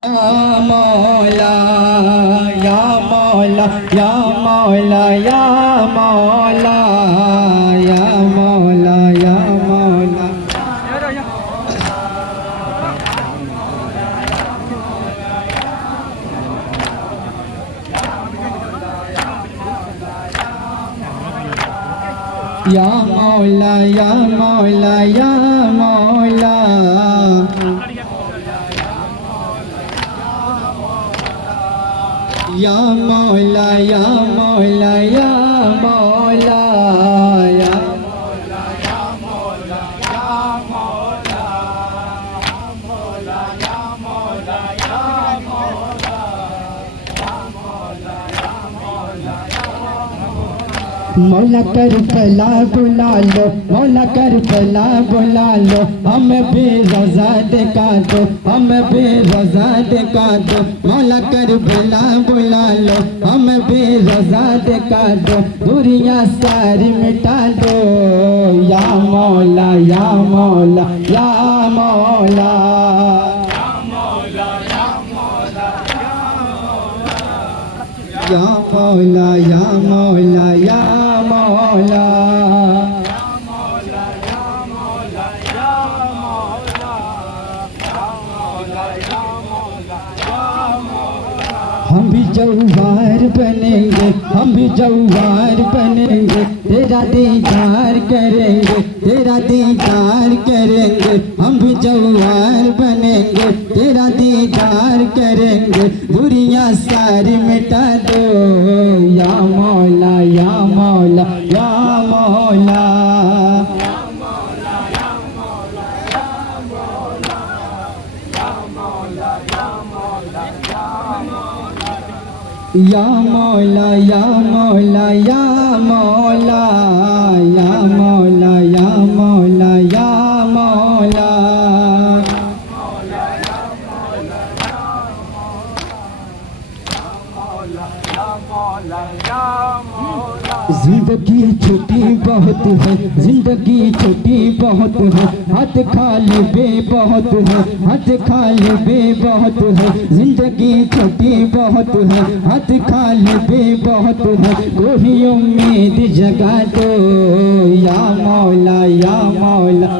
Ya Mawla, Ya Mawla, Ya Mawla, Ya Mawla, Ya Mawla, Ya Mawla. Ya Mawla, Ya Mawla, Ya Mawla. Ya Mawla, Ya Mawla, Ya Mawla, Ya मौला Karbala बुला लो, मौला Karbala बुला लो, हमें भी रोज़ा दिखा दो, हमें भी रोज़ा दिखा दो। मौला करबला बुला लो, हमें भी रोज़ा दिखा दो, दूरियां सारी मिटा दो। या मौला, या मौला, या मौला, या मौला, या मौला, या मौला। हम भी जौहर बनेंगे, हम भी जौहर बनेंगे, तेरा दीदार करेंगे, तेरा दीदार करेंगे। हम भी जौहर बनेंगे, तेरा दीदार करेंगे, दूरियां सारी मिटा दो। या मौला, या मौला, या मौला, या मौला, या मौला, या मौला, या मौला, या मौला, या मौला। जिंदगी छोटी बहुत है, जिंदगी छोटी बहुत है, हाथ खाली बे बहुत है, हाथ खाली बे बहुत है। जिंदगी छोटी बहुत है, हाथ खाली बे बहुत है, कोई उम्मीद जगा दो। या मौला, या मौला,